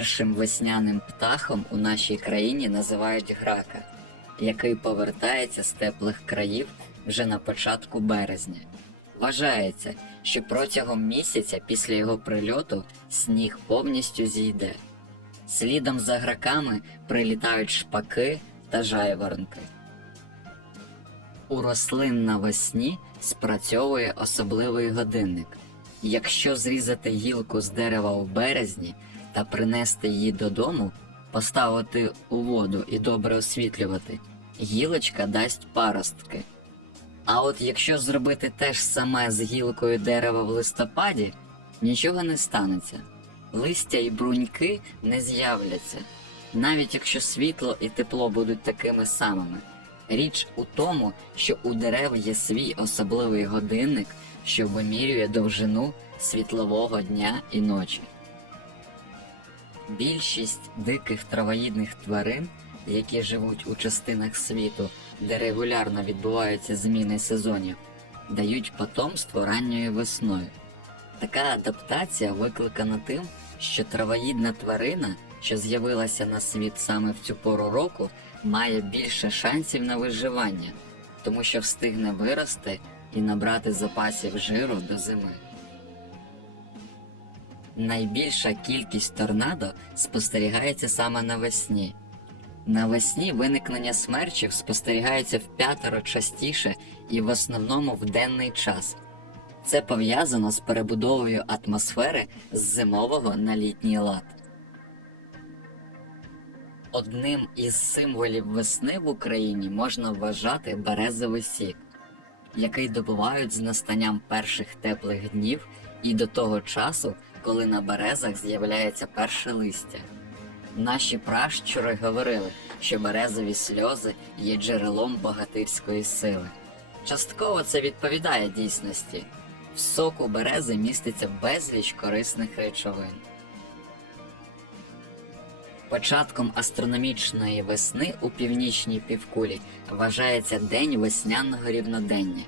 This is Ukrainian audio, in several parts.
Першим весняним птахом у нашій країні називають грака, який повертається з теплих країв вже на початку березня. Вважається, що протягом місяця після його прильоту сніг повністю зійде. Слідом за граками прилітають шпаки та жайворонки. У рослин навесні спрацьовує особливий годинник. Якщо зрізати гілку з дерева у березні та принести її додому, поставити у воду і добре освітлювати, гілочка дасть паростки. А от якщо зробити те ж саме з гілкою дерева в листопаді, нічого не станеться. Листя і бруньки не з'являться, навіть якщо світло і тепло будуть такими самими. Річ у тому, що у дерев є свій особливий годинник, що вимірює довжину світлового дня і ночі. Більшість диких травоїдних тварин, які живуть у частинах світу, де регулярно відбуваються зміни сезонів, дають потомство ранньою весною. Така адаптація викликана тим, що травоїдна тварина, що з'явилася на світ саме в цю пору року, має більше шансів на виживання, тому що встигне вирости і набрати запасів жиру до зими. Найбільша кількість торнадо спостерігається саме навесні. Навесні виникнення смерчів спостерігається в п'ятеро частіше і в основному в денний час. Це пов'язано з перебудовою атмосфери з зимового на літній лад. Одним із символів весни в Україні можна вважати березовий сік, який добувають з настанням перших теплих днів і до того часу, коли на березах з'являється перше листя. Наші пращури говорили, що березові сльози є джерелом богатирської сили. Частково це відповідає дійсності. В соку берези міститься безліч корисних речовин. Початком астрономічної весни у північній півкулі вважається День весняного рівнодення.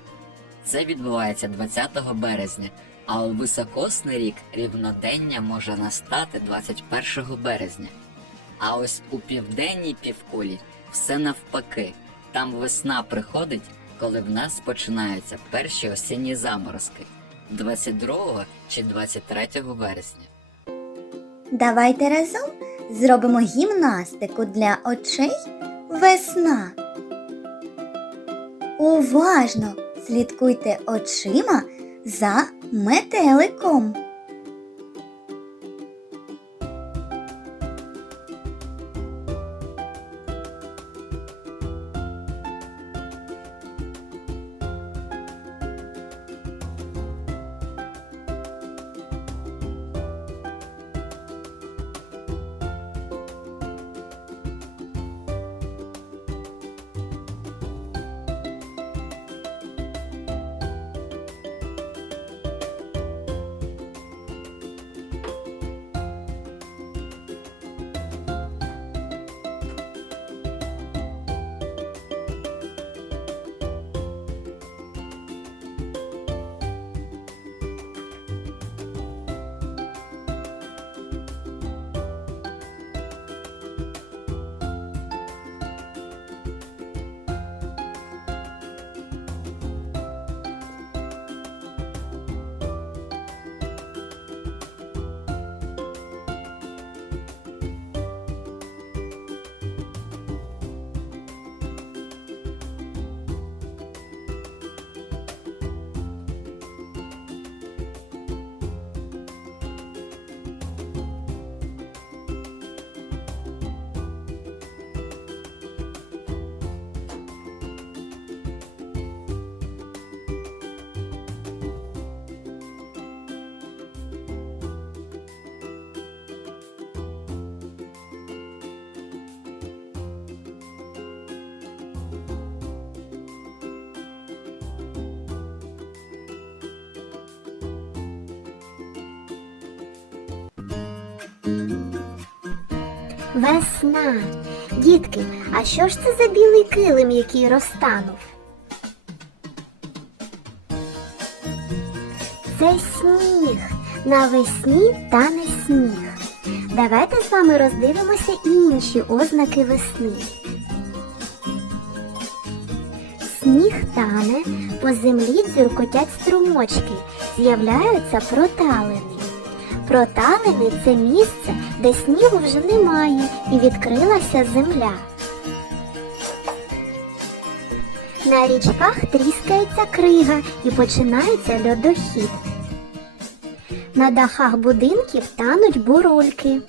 Це відбувається 20 березня, а у високосний рік рівнодення може настати 21 березня. А ось у південній півкулі все навпаки. Там весна приходить, коли в нас починаються перші осінні заморозки 22 чи 23 вересня. Давайте разом зробимо гімнастику для очей весна. Уважно слідкуйте очима за метеликом. Весна. Дітки, а що ж це за білий килим, який розтанув? Це сніг. Навесні тане сніг. Давайте з вами роздивимося інші ознаки весни. Сніг тане, по землі дзюркотять струмочки, з'являються проталини. Проталини це місце, де снігу вже немає і відкрилася земля. На річках тріскається крига і починається льодохід. На дахах будинків тануть бурульки.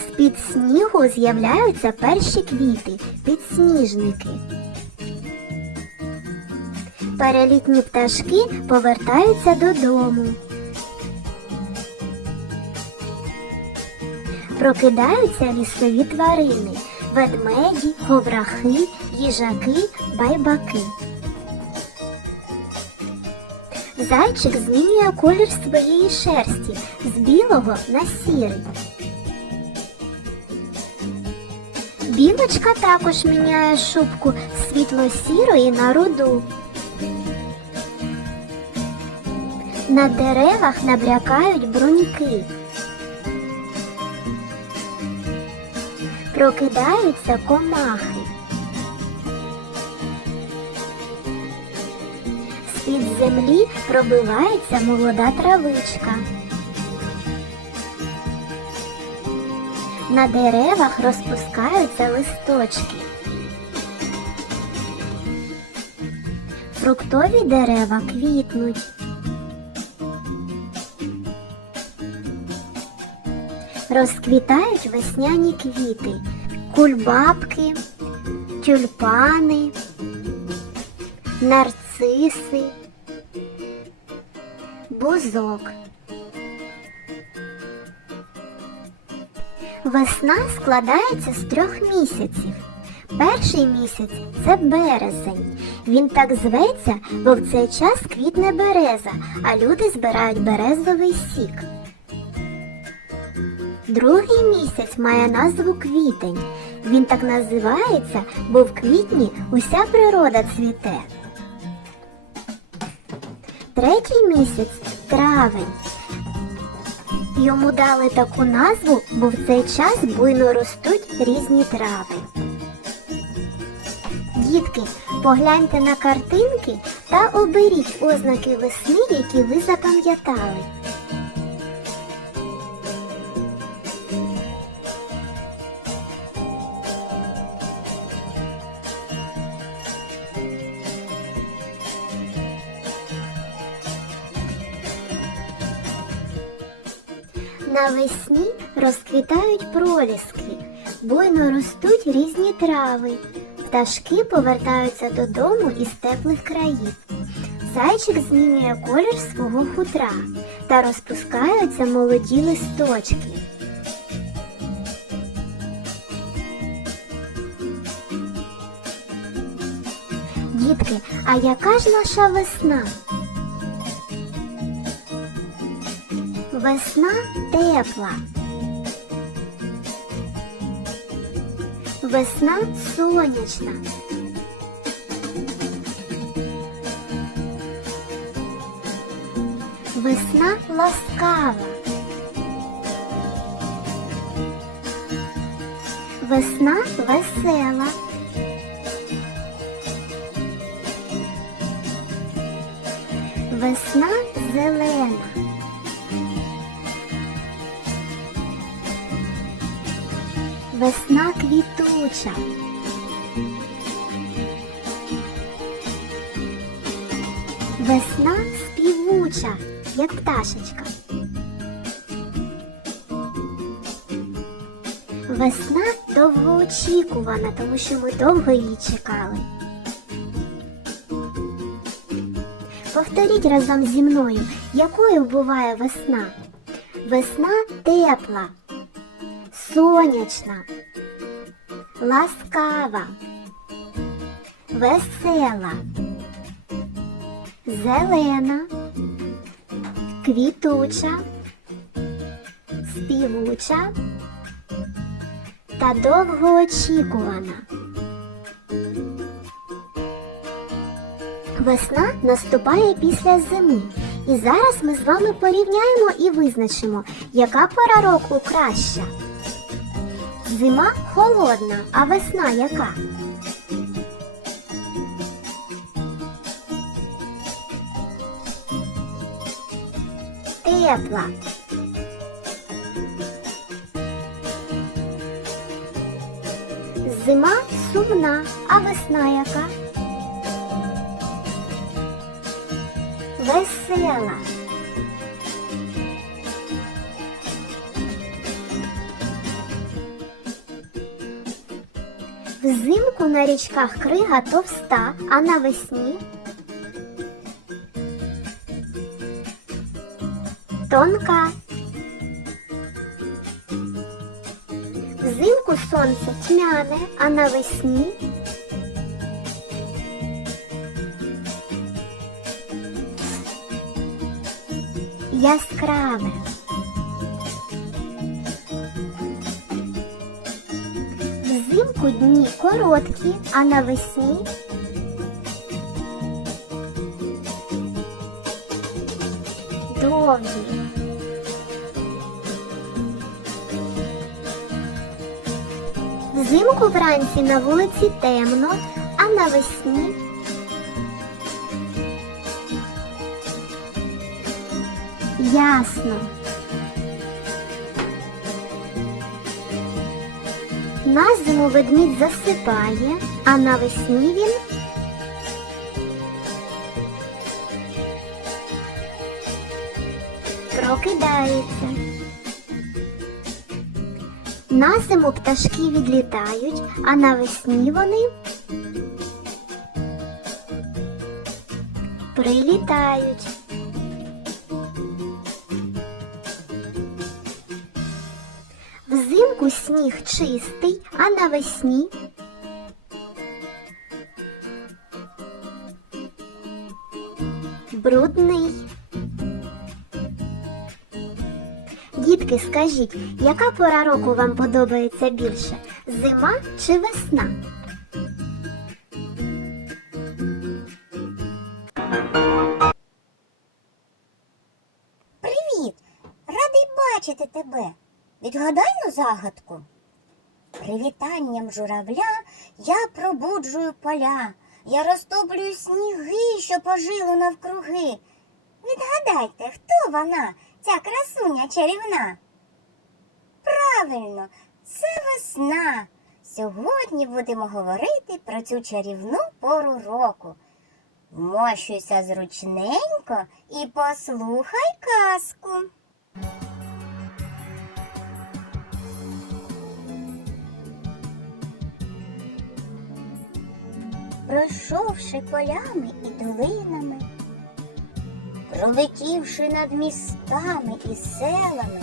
З-під снігу з'являються перші квіти, підсніжники. Перелітні пташки повертаються додому. Прокидаються лісові тварини, ведмеді, ховрахи, їжаки, байбаки. Зайчик змінює колір своєї шерсті з білого на сірий. Білочка також міняє шубку з світло-сірої на руду. На деревах набрякають бруньки. Прокидаються комахи. З-під землі пробивається молода травичка. На деревах розпускаються листочки. Фруктові дерева квітнуть. Розквітають весняні квіти, кульбабки, тюльпани, нарциси, бузок. Весна складається з трьох місяців. Перший місяць це березень. Він так зветься, бо в цей час квітне береза, а люди збирають березовий сік. Другий місяць має назву квітень. Він так називається, бо в квітні уся природа цвіте. Третій місяць травень. Йому дали таку назву, бо в цей час буйно ростуть різні трави. Дітки, погляньте на картинки та оберіть ознаки весни, які ви запам'ятали. Навесні розквітають проліски, буйно ростуть різні трави. Пташки повертаються додому із теплих країв. Зайчик змінює колір свого хутра та розпускаються молоді листочки. Дітки, а яка ж наша весна? Весна тепла. Весна сонячна. Весна ласкава. Весна весела. Весна зелена. Весна квітуча. Весна співуча, як пташечка. Весна довгоочікувана, тому що ми довго її чекали. Повторіть разом зі мною, якою буває весна. Весна тепла, сонячна, ласкава, весела, зелена, квітуча, співуча. Та довгоочікувана. Весна наступає після зими, і зараз ми з вами порівняємо і визначимо, яка пора року краща. Зима холодна, а весна яка? Тепла. Зима сумна, а весна яка? Весела. Взимку на річках крига товста, а навесні тонка. Взимку сонце тьмяне, а навесні яскраве. Взимку дні короткі, а навесні довгі. Взимку вранці на вулиці темно, а навесні ясно. На зиму ведмідь засипає, а навесні він прокидається. На зиму пташки відлітають, а навесні вони прилітають. Взимку сніг чистий, а навесні брудний. Дітки, скажіть, яка пора року вам подобається більше? Зима чи весна? Привіт! Радий бачити тебе. Відгадай ну загадку. Привітанням журавля я пробуджую поля. Я розтоплюю сніги, що пожили навкруги. Відгадайте, хто вона, ця красуня чарівна? Правильно, це весна. Сьогодні будемо говорити про цю чарівну пору року. Вмощуйся зручненько і послухай казку. Пройшовши полями і долинами, пролетівши над містами і селами,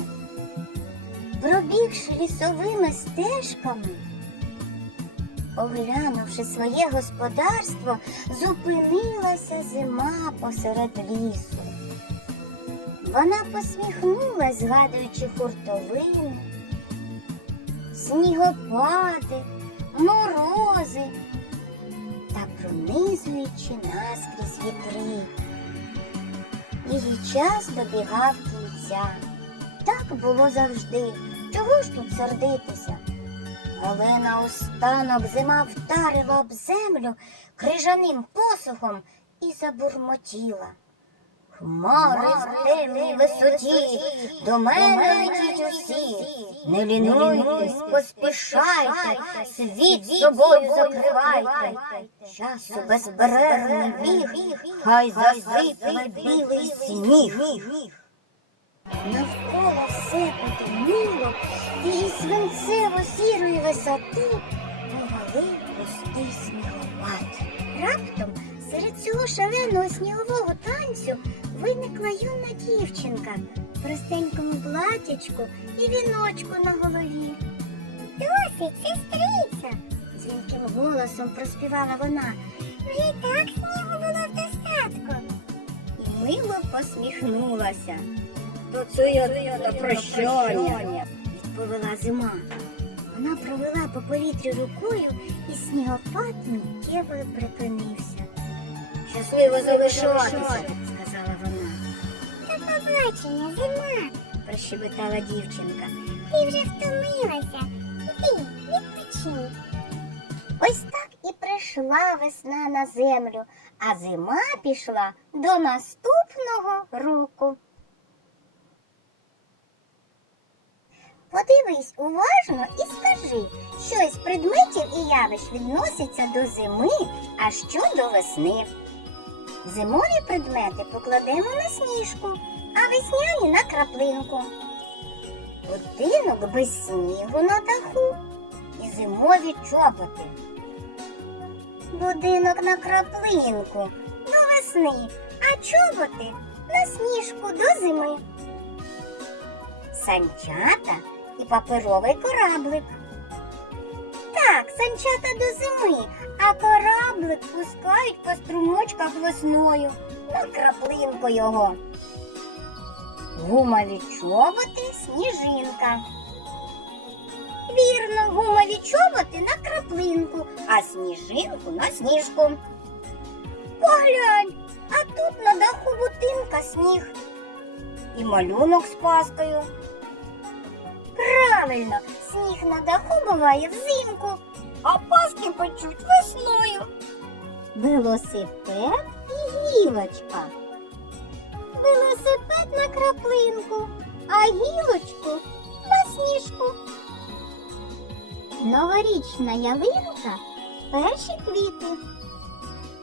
пробігши лісовими стежками, Оглянувши своє господарство, зупинилася зима посеред лісу. Вона посміхнулась, згадуючи хуртовини, снігопади, морози та пронизуючи наскрізь вітри. Її час добігав кінця. Так було завжди. Чого ж тут сердитися? Але наостанок зима вдарила об землю крижаним посухом і забурмотіла. Хмари в темній висоті, до мене летіть усі, не лінуйтесь, поспішайте, світ собою закривайте. Часу безперервний біг, хай засипе білий сніг. Навколо все потемніло, і свинцево-сірої висоти повалив густий снігопад. Раптом серед цього шаленого снігового танцю виникла юна дівчинка в простенькому платячку і віночку на голові. Досить, сестриця, дзвінким голосом проспівала вона. Вже так снігу було в достатку. І мило посміхнулася. то це я на прощання, відповіла зима. Вона провела по повітрю рукою, і снігопад миттєво припинився. Щасливо залишатися, сказала вона. До побачення, зима, прощебетала дівчинка. Ти вже втомилася. Іди, відпочинь. Ось так і прийшла весна на землю, а зима пішла до наступного року. Подивись уважно і скажи, що із предметів і явищ відноситься до зими, а що до весни. Зимові предмети покладемо на сніжку, а весняні на краплинку. Будинок без снігу на даху і зимові чоботи. Будинок на краплинку до весни, а чоботи на сніжку до зими. Санчата і паперовий кораблик. Так, санчата до зими, а кораблик пускають по струмочках весною на краплинку його. Гумові чоботи сніжинка. Вірно, гумові чоботи на краплинку, а сніжинку на сніжку. Поглянь, а тут на даху будинка сніг. І малюнок з паскою. Правильно, сніг на даху буває взимку, а паски печуть весною. Велосипед і гілочка. Велосипед на краплинку, а гілочку на сніжку. Новорічна ялинка перші квіти.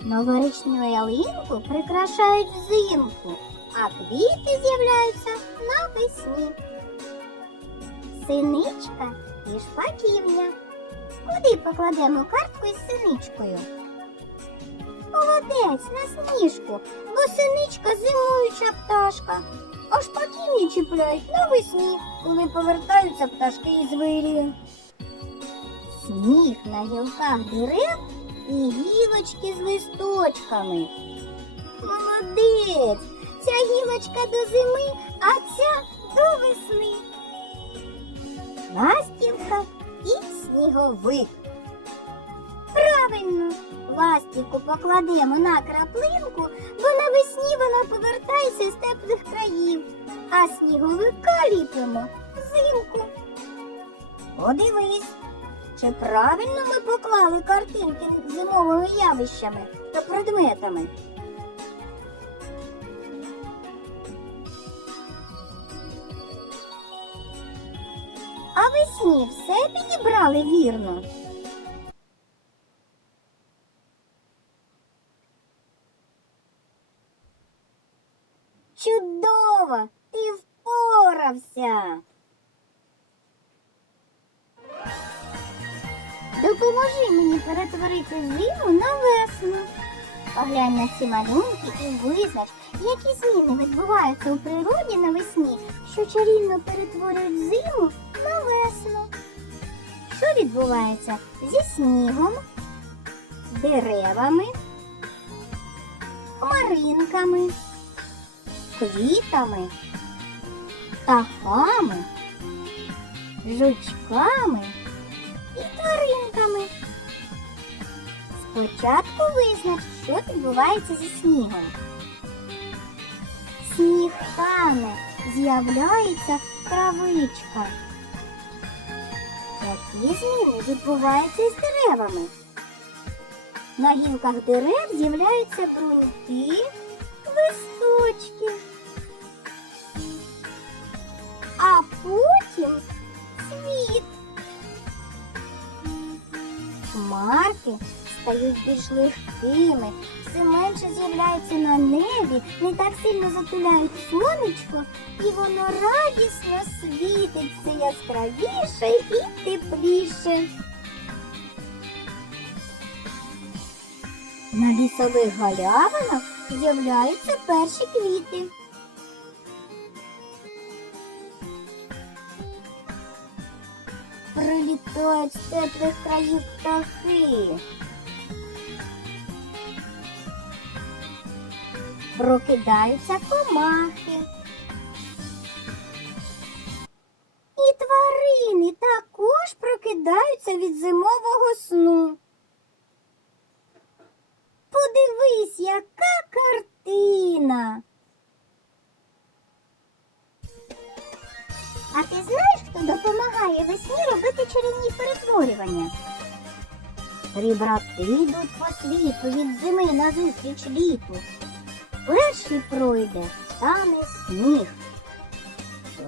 Новорічну ялинку прикрашають взимку, а квіти з'являються навесні. Синичка і шпаківня. Куди покладемо картку із синичкою? Молодець на сніжку, бо синичка зимуюча пташка, а шпаківні чіпляють навесні, коли повертаються пташки із вирію. Сніг на гілках дерев і гілочки з листочками. Молодець! Ця гілочка до зими, а ця до весни. Ластівка і сніговик. Правильно, ластівку покладемо на краплинку, бо навесні вона повертається з теплих країв, а сніговика ліпимо взимку. Подивись, чи правильно ми поклали картинки з зимовими явищами та предметами. А все підібрали вірно. Чудово! Ти впорався. Допоможи мені перетворити зиму на весну. Поглянь на ці малюнки і визнач, які зміни відбуваються у природі навесні, що чарівно перетворюють зиму весну. Що відбувається зі снігом, деревами, хмаринками, квітами, птахами, жучками і тваринками. Спочатку визнач, що відбувається зі снігом. Сніг тане, з'являється травичка. Які зміни відбуваються із деревами? На гілках дерев з'являються бруньки, листочки. А потім світ. Хмарки стають більш легкими, все менше з'являються на небі, не так сильно затуляють сонечко, і воно радісно світиться яскравіше і тепліше. На лісових галявинах з'являються перші квіти. Прилітають з теплих країв птахи. прокидаються комахи. І тварини також прокидаються від зимового сну. Подивись, яка картина. А ти знаєш, хто допомагає весні робити чарівні перетворювання? Три йдуть по світу від зими назустріч літу. Перший пройде, стане сніг.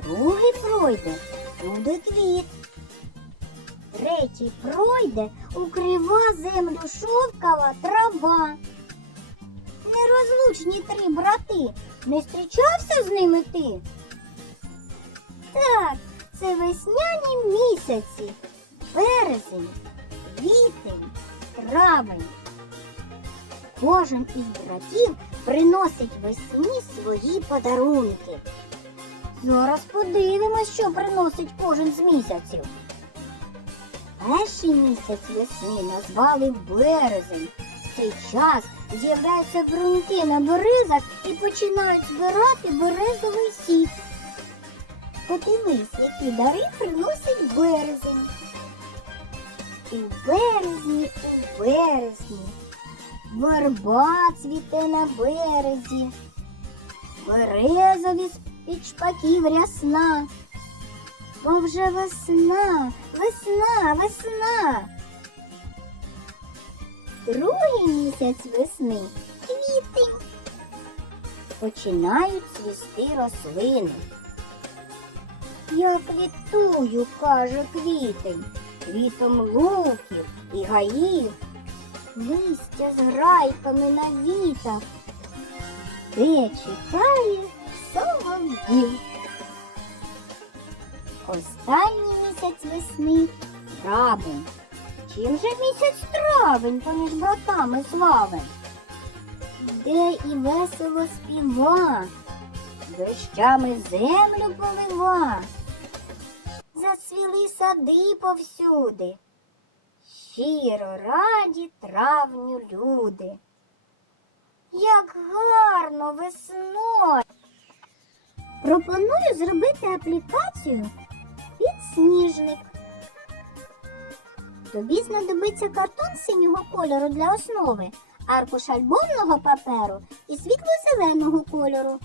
Другий пройде, буде квіт. Третій пройде, укрива землю шовкова трава. Нерозлучні три брати. Не зустрічався з ними ти? Так, це весняні місяці. Березень, квітень, травень. Кожен із братів приносить весні свої подарунки. Зараз подивимось, що приносить кожен з місяців. Перший місяць весни назвали березень. В цей час з'являються бруньки на березах і починають збирати березовий сік. Подивись, які дари приносить березень. У березні, у березні. Верба цвіте на березі. Березові з-під шпаків рясна. Бо вже весна, весна, весна. Другий місяць весни квітень. Починають цвісти рослини. Я квітую, каже квітень, квітом луків і гаїв, листя з грайками на вітах, де чекає солов'їв. Останній місяць весни травень. Чим же місяць травень поміж братами славен? Де і весело співа, дощами землю полива. Засвіли сади повсюди. Щиро раді травню люди. Як гарно весною! Пропоную зробити аплікацію підсніжник. Тобі знадобиться картон синього кольору для основи, аркуш альбомного паперу і світло-зеленого кольору,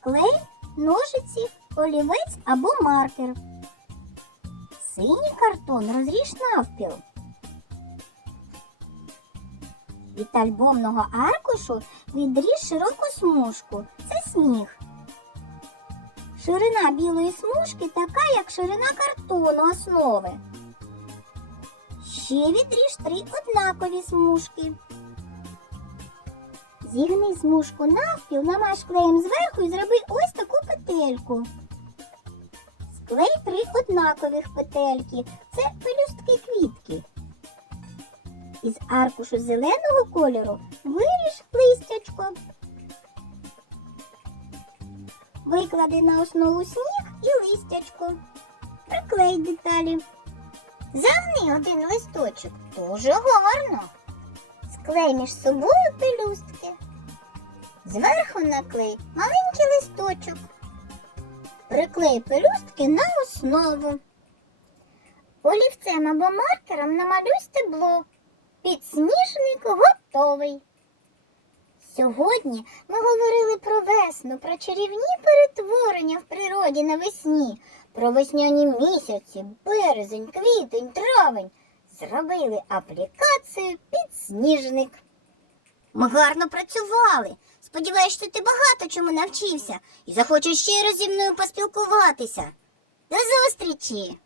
клей, ножиці, олівець або маркер. Синій картон розріж навпіл. Від альбомного аркушу відріж широку смужку. Це сніг. Ширина білої смужки така, як ширина картону основи. Ще відріж три однакові смужки. Зігни смужку навпіл, намаж клеєм зверху і зроби ось таку петельку. Склей три однакових петельки. Це пелюстки квітки. Із аркушу зеленого кольору виріж листячко. Виклади на основу сніг і листячко. Приклей деталі. Загни один листочок. Дуже гарно. Склей між собою пелюстки. Зверху наклей маленький листочок. Приклей пелюстки на основу. Олівцем або маркером намалюй стебло. Підсніжник готовий. Сьогодні ми говорили про весну, про чарівні перетворення в природі навесні, про весняні місяці, березень, квітень, травень. Зробили аплікацію підсніжник. Ми гарно працювали. Сподіваюсь, що ти багато чому навчився і захочеш ще раз зі мною поспілкуватися. До зустрічі!